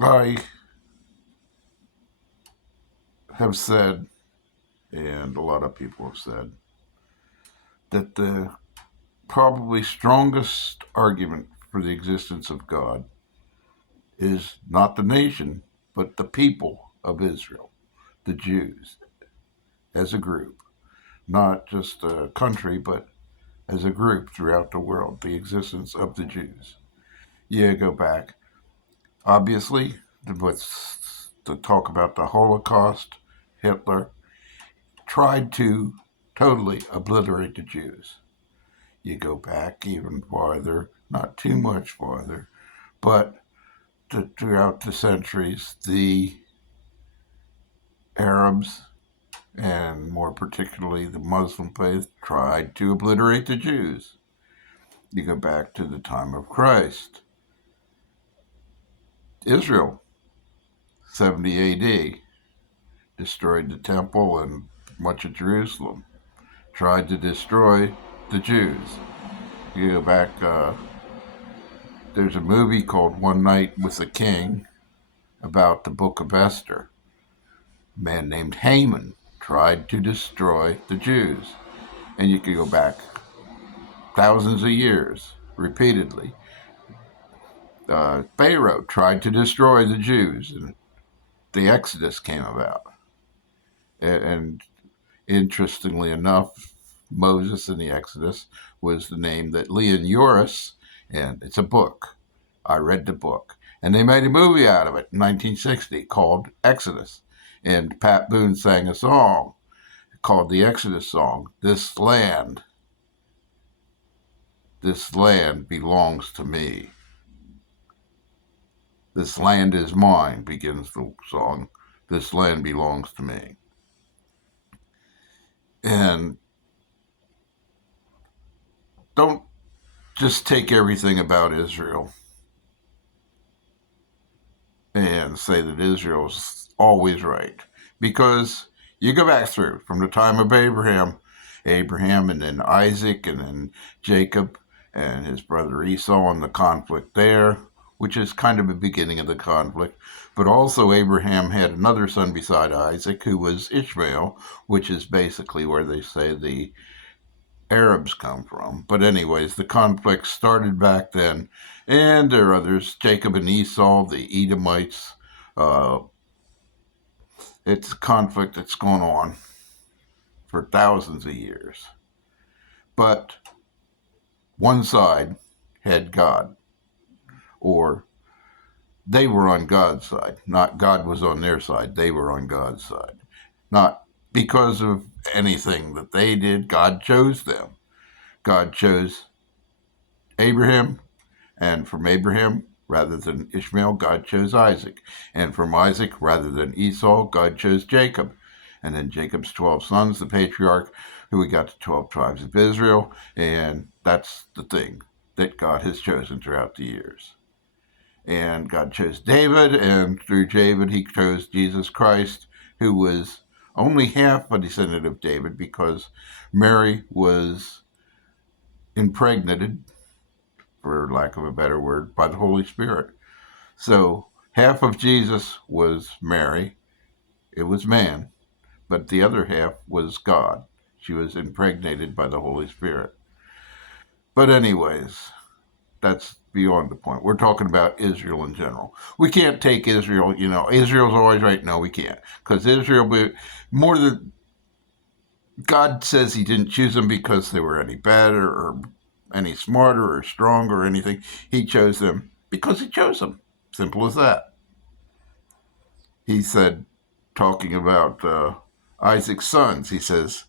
I have said, and a lot of people have said, that the probably strongest argument for the existence of God is not the nation, but the people of Israel, the Jews, as a group, not just a country, but as a group throughout the world, the existence of the Jews. You go back, obviously, to talk about the Holocaust, Hitler tried to totally obliterate the Jews. You go back even farther, not too much farther, but throughout the centuries, the Arabs, and more particularly the Muslim faith, tried to obliterate the Jews. You go back to the time of Christ. Israel, 70 AD, destroyed the temple and much of Jerusalem, tried to destroy the Jews. You go back, there's a movie called One Night with the King about the Book of Esther. A man named Haman tried to destroy the Jews. And you could go back thousands of years repeatedly. Pharaoh tried to destroy the Jews, and the Exodus came about. And interestingly enough, Moses in the Exodus was the name that Leon Uris, and it's a book. I read the book. And they made a movie out of it in 1960 called Exodus. And Pat Boone sang a song called the Exodus song, This land belongs to me. This land is mine, begins the song. This land belongs to me. And don't just take everything about Israel and say that Israel's always right. Because you go back through from the time of Abraham and then Isaac and then Jacob and his brother Esau and the conflict there, which is kind of the beginning of the conflict. But also Abraham had another son beside Isaac who was Ishmael, which is basically where they say the Arabs come from. But anyways, the conflict started back then, and there are others, Jacob and Esau, the Edomites. Uh, it's a conflict that's gone on for thousands of years. But one side had God, or they were on God's side. Not God was on their side, they were on God's side. Not because of anything that they did, God chose them. God chose Abraham, and from Abraham, rather than Ishmael, God chose Isaac. And from Isaac, rather than Esau, God chose Jacob. And then Jacob's 12 sons, the patriarch, who we got the 12 tribes of Israel. And that's the thing that God has chosen throughout the years. And God chose David, and through David, he chose Jesus Christ, who was only half a descendant of David because Mary was impregnated, for lack of a better word, by the Holy Spirit. So half of Jesus was Mary, it was man, but the other half was God. She was impregnated by the Holy Spirit. But, anyways, that's beyond the point. We're talking about Israel in general. We can't take Israel, Israel's always right. No, we can't. Because Israel, more than God says he didn't choose them because they were any better or any smarter or stronger or anything. He chose them because he chose them. Simple as that. He said, talking about Isaac's sons, he says,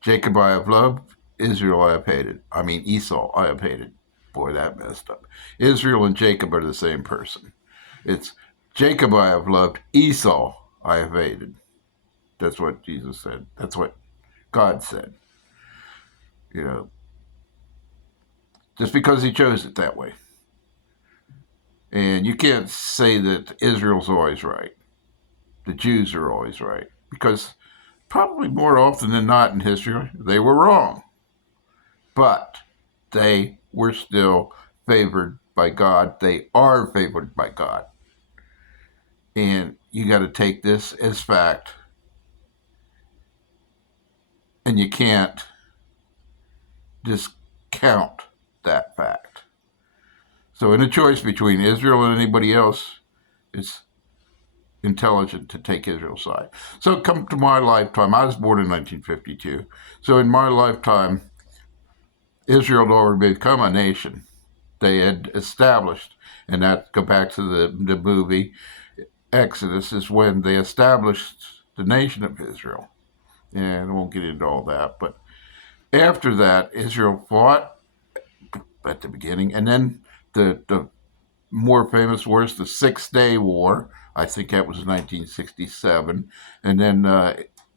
Jacob I have loved, Israel I have hated. I mean, Esau I have hated. Boy, that messed up. Israel and Jacob are the same person. It's Jacob I have loved, Esau I have hated. That's what Jesus said. That's what God said. You know, just because he chose it that way. And you can't say that Israel's always right. The Jews are always right. Because probably more often than not in history, they were wrong. But they were still favored by God. They are favored by God. And you got to take this as fact, and you can't discount that fact. So, in a choice between Israel and anybody else, it's intelligent to take Israel's side. So, come to my lifetime. I was born in 1952. So, in my lifetime, Israel had already become a nation. They had established, and that go back to the movie Exodus, is when they established the nation of Israel. And I won't get into all that, but after that, Israel fought at the beginning, and then the more famous war is the 6 Day War. I think that was 1967, and then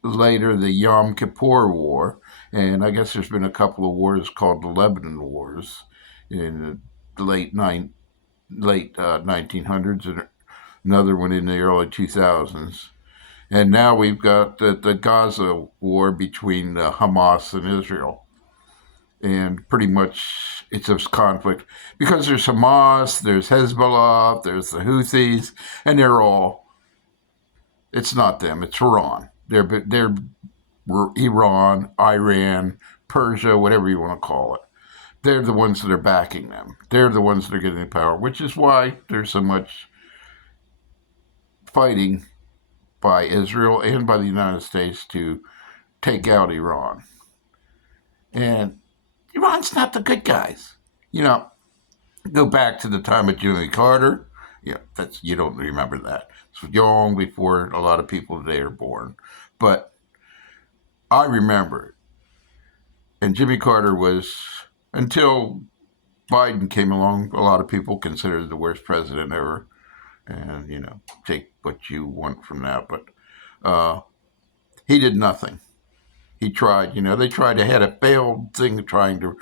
later the Yom Kippur War, and I guess there's been a couple of wars called the Lebanon Wars in the late 1900s, and another one in the early 2000s. And now we've got the Gaza war between Hamas and Israel. And pretty much it's a conflict because there's Hamas, there's Hezbollah, there's the Houthis, and they're all, it's not them, it's Iran. They're Iran, Iran, Persia, whatever you want to call it. They're the ones that are backing them. They're the ones that are getting the power, which is why there's so much fighting by Israel and by the United States to take out Iran. And Iran's not the good guys. You know, go back to the time of Jimmy Carter. Yeah, that's, you don't remember that. It's long before a lot of people today are born. But I remember it. And Jimmy Carter was, until Biden came along, a lot of people considered it the worst president ever. And, you know, take what you want from that. But he did nothing. He tried, you know, they tried to had a failed thing trying to,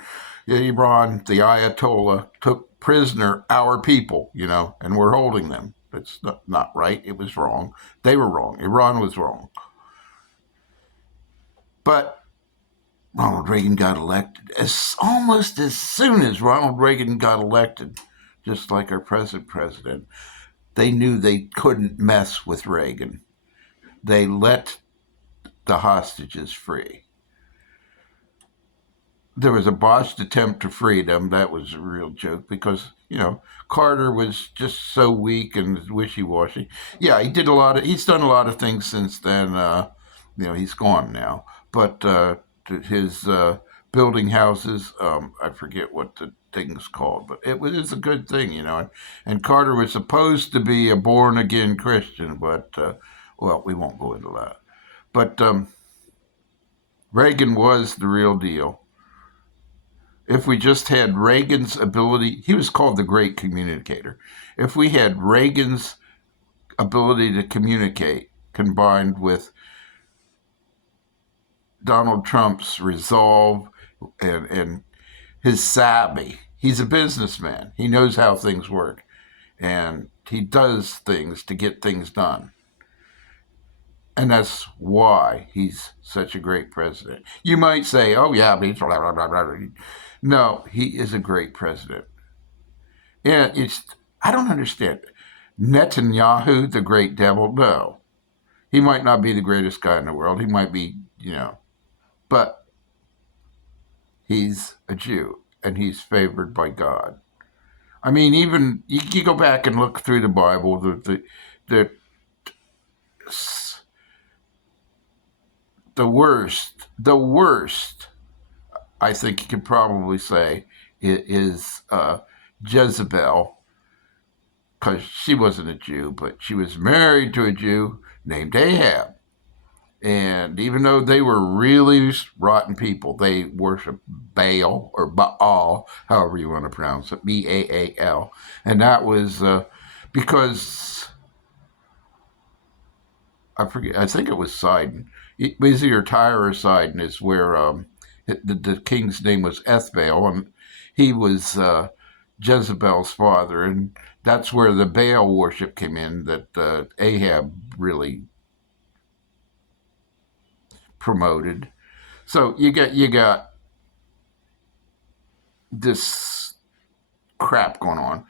Iran, the Ayatollah, took prisoner our people, you know, and we're holding them. It's not right. It was wrong. They were wrong. Iran was wrong. But Ronald Reagan got elected. Almost as soon as Ronald Reagan got elected, just like our present president, they knew they couldn't mess with Reagan. They let the hostages free. There was a botched attempt to free them. That was a real joke because, you know, Carter was just so weak and wishy-washy. Yeah, he's done a lot of things since then. You know, he's gone now. But his building houses, I forget what the thing's called, but it was a good thing, you know. And Carter was supposed to be a born-again Christian, but, well, we won't go into that. But Reagan was the real deal. If we just had Reagan's ability, he was called the great communicator. If we had Reagan's ability to communicate combined with Donald Trump's resolve and his savvy, he's a businessman. He knows how things work. And he does things to get things done. And that's why he's such a great president. You might say, oh, yeah, but he's blah, blah, blah, blah. No, he is a great president. And I don't understand. Netanyahu, the great devil, no. He might not be the greatest guy in the world. He might be, you know, but he's a Jew and he's favored by God. I mean, even you go back and look through the Bible, the worst, I think you could probably say, is Jezebel, because she wasn't a Jew, but she was married to a Jew named Ahab. And even though they were really rotten people, they worshiped Baal or Baal, however you want to pronounce it, Baal. And that was because, I forget, I think it was Sidon. It was either Tyre or Sidon is where the king's name was Ethbaal, and he was Jezebel's father. And that's where the Baal worship came in that Ahab really promoted. So you got this crap going on.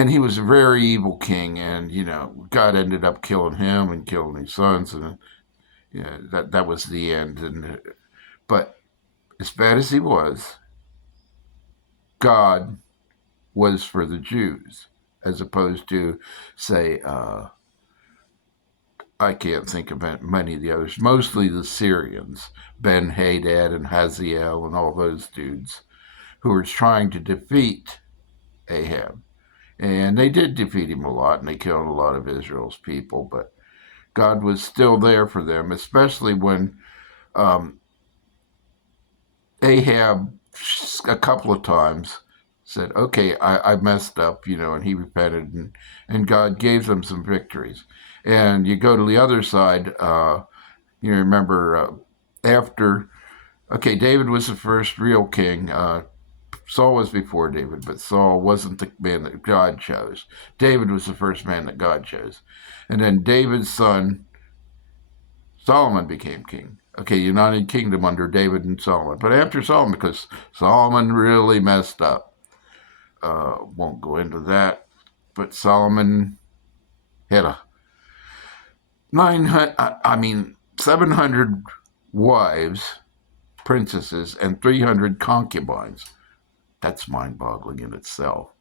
and he was a very evil king, and God ended up killing him and killing his sons, and that was the end. But as bad as he was, God was for the Jews, as opposed to, say, I can't think of many of the others, mostly the Syrians, Ben-Hadad and Hazael and all those dudes who were trying to defeat Ahab. And they did defeat him a lot, and they killed a lot of Israel's people, but God was still there for them, especially when Ahab, a couple of times, said, okay, I messed up, and he repented, and God gave them some victories. And you go to the other side, you remember after, okay, David was the first real king. Saul was before David, but Saul wasn't the man that God chose. David was the first man that God chose. And then David's son, Solomon, became king. Okay, United Kingdom under David and Solomon. But after Solomon, because Solomon really messed up. Won't go into that. But Solomon had 700 wives, princesses, and 300 concubines. That's mind-boggling in itself.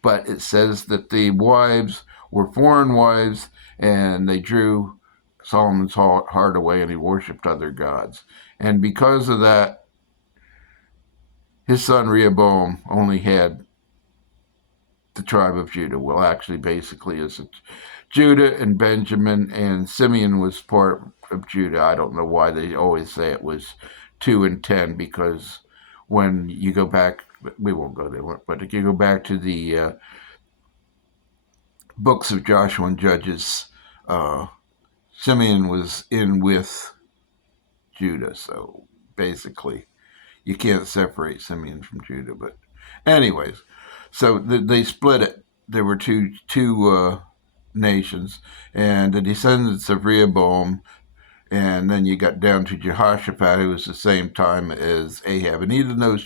But it says that the wives were foreign wives, and they drew Solomon's heart away, and he worshipped other gods. And because of that, his son Rehoboam only had the tribe of Judah. Well, actually, basically, it's Judah and Benjamin, and Simeon was part of Judah. I don't know why they always say it was 2 and 10, because when you go back, we won't go there, but if you go back to the books of Joshua and Judges, Simeon was in with Judah, so basically you can't separate Simeon from Judah. But anyways, so they split it. There were two nations, and the descendants of Rehoboam, and then you got down to Jehoshaphat, who was the same time as Ahab. And even though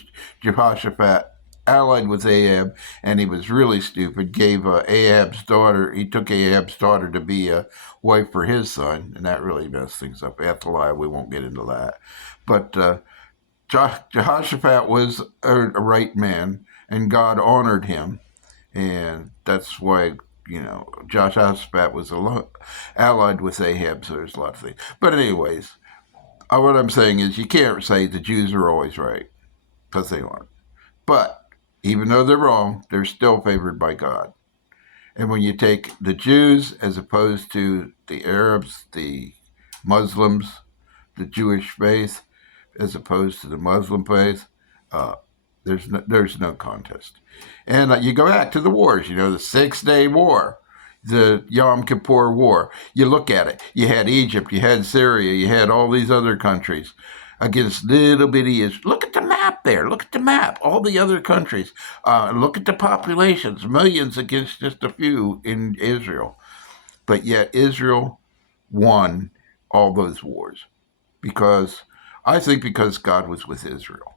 Jehoshaphat allied with Ahab, and he was really stupid, gave Ahab's daughter, he took Ahab's daughter to be a wife for his son, and that really messed things up. Athaliah, we won't get into that. But Jehoshaphat was a right man, and God honored him, and that's why Jehoshaphat was allied with Ahab, so there's a lot of things. But anyways, what I'm saying is you can't say the Jews are always right, because they aren't. But even though they're wrong, they're still favored by God. And when you take the Jews as opposed to the Arabs, the Muslims, the Jewish faith, as opposed to the Muslim faith, there's no contest. And you go back to the wars, the 6-Day War, the Yom Kippur War. You look at it. You had Egypt, you had Syria, you had all these other countries against little bitty Israel. Look at the map there. Look at the map. All the other countries. Look at the populations. Millions against just a few in Israel. But yet Israel won all those wars. Because God was with Israel.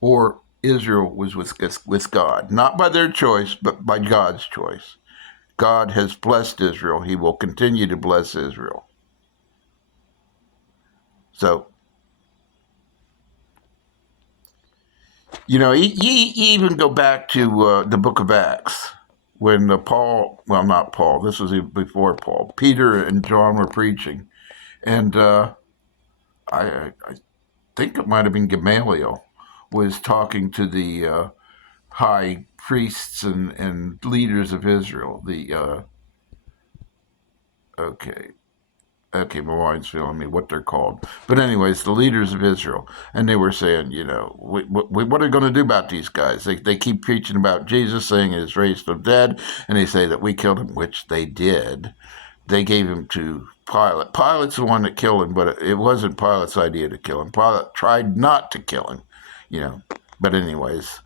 Or Israel was with God. Not by their choice, but by God's choice. God has blessed Israel. He will continue to bless Israel. So, you even go back to the book of Acts, when not Paul, this was before Paul, Peter and John were preaching. And I think it might have been Gamaliel was talking to the high priests and leaders of Israel. Okay, my mind's failing me what they're called. But anyways, the leaders of Israel. And they were saying, what are we going to do about these guys? They keep preaching about Jesus, saying he is raised from the dead, and they say that we killed him, which they did. They gave him to Pilate. Pilate's the one that killed him, but it wasn't Pilate's idea to kill him. Pilate tried not to kill him, But anyways,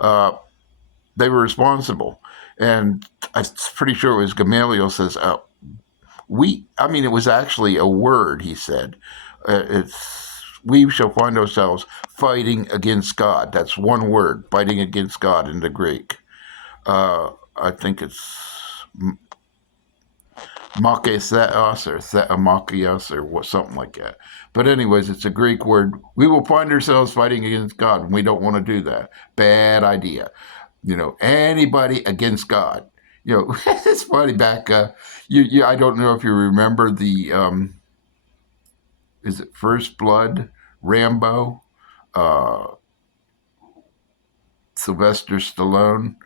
they were responsible. And I'm pretty sure it was Gamaliel says, it was actually a word, he said. We shall find ourselves fighting against God. That's one word, fighting against God in the Greek. I think it's Maketheos or Makios or something like that. But anyways, it's a Greek word. We will find ourselves fighting against God, and we don't want to do that. Bad idea. Anybody against God. It's funny back. I don't know if you remember the. Is it First Blood? Rambo. Sylvester Stallone.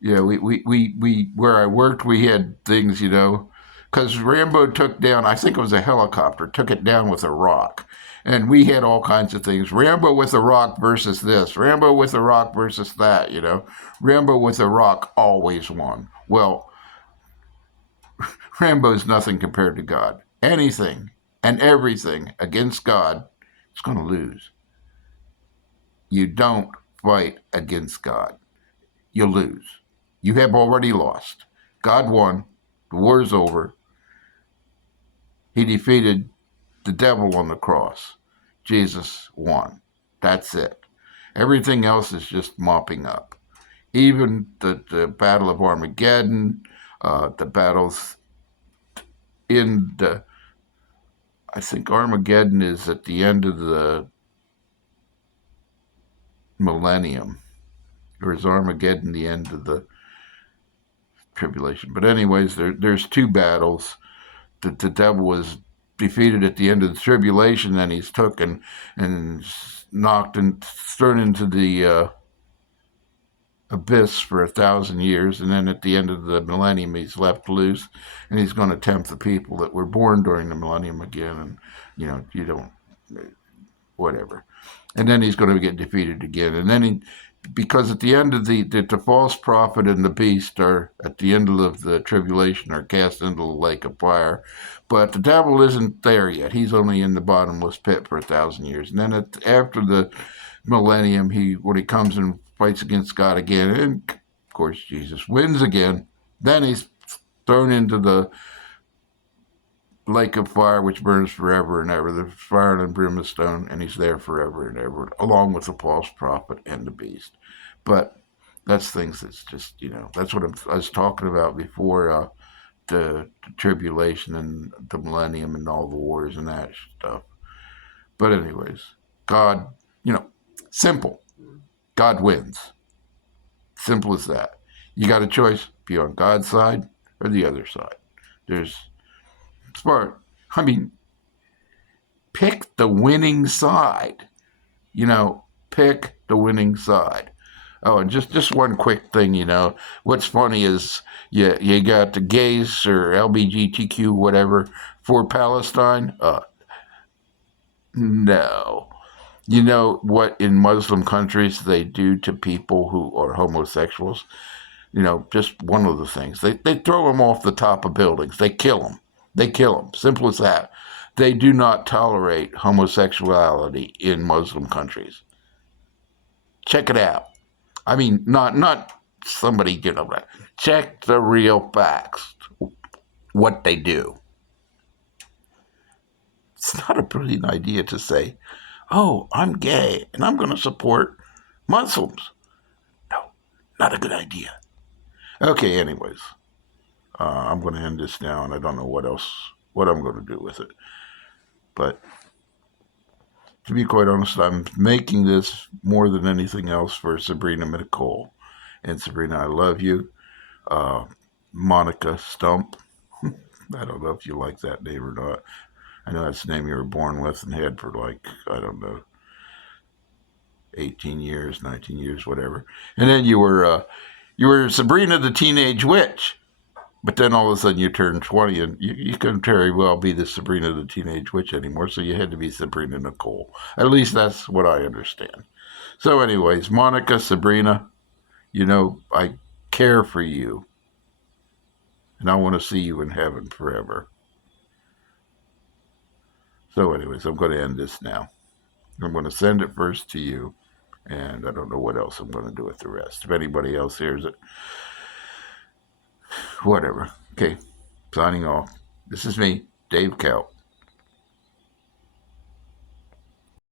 Yeah, we where I worked, we had things, because Rambo took down, I think it was a helicopter, took it down with a rock. And we had all kinds of things. Rambo with a rock versus this. Rambo with a rock versus that, Rambo with a rock always won. Well, Rambo's nothing compared to God. Anything and everything against God is going to lose. You don't fight against God. You'll lose. You have already lost. God won. The war's over. He defeated the devil on the cross. Jesus won. That's it. Everything else is just mopping up. Even the Battle of Armageddon, the battles in the... I think Armageddon is at the end of the millennium. Or is Armageddon the end of the tribulation? But anyways, there's two battles. The devil was defeated at the end of the tribulation, and he's taken and knocked and thrown into the abyss for 1,000 years, and then at the end of the millennium he's left loose, and he's going to tempt the people that were born during the millennium again, and you don't, whatever, and then he's going to get defeated again, and then because at the end of the false prophet and the beast are at the end of the tribulation are cast into the lake of fire, but the devil isn't there yet. He's only in the bottomless pit for 1,000 years, and then after the millennium, when he comes and fights against God again, and of course Jesus wins again, then he's thrown into the lake of fire which burns forever and ever, the fire and brimstone, and he's there forever and ever, along with the false prophet and the beast. But that's things that's just, that's what I was talking about before, the tribulation and the millennium and all the wars and that stuff. But anyways, God, simple. God wins. Simple as that. You got a choice, be on God's side or the other side. There's smart. I mean, pick the winning side. Pick the winning side. Oh, and just one quick thing, what's funny is you got the gays or LGBTQ, whatever, for Palestine. No. You know what in Muslim countries they do to people who are homosexuals? Just one of the things. They throw them off the top of buildings. They kill them. Simple as that. They do not tolerate homosexuality in Muslim countries. Check it out. I mean, not somebody, check the real facts, what they do. It's not a brilliant idea to say, oh, I'm gay and I'm going to support Muslims. No, not a good idea. Okay, anyways, I'm going to end this now, and I don't know what I'm going to do with it. But to be quite honest, I'm making this more than anything else for Sabrina McCole. And Sabrina, I love you. Monica Stump. I don't know if you like that name or not. I know that's the name you were born with and had for 18 years, 19 years, whatever. And then you were Sabrina the Teenage Witch. But then all of a sudden you turned 20 and you couldn't very well be the Sabrina the Teenage Witch anymore, so you had to be Sabrina Nicole. At least that's what I understand. So anyways, Monica, Sabrina, I care for you. And I want to see you in heaven forever. So anyways, I'm going to end this now. I'm going to send it first to you, and I don't know what else I'm going to do with the rest. If anybody else hears it, whatever. Okay, signing off. This is me, Dave Kelp.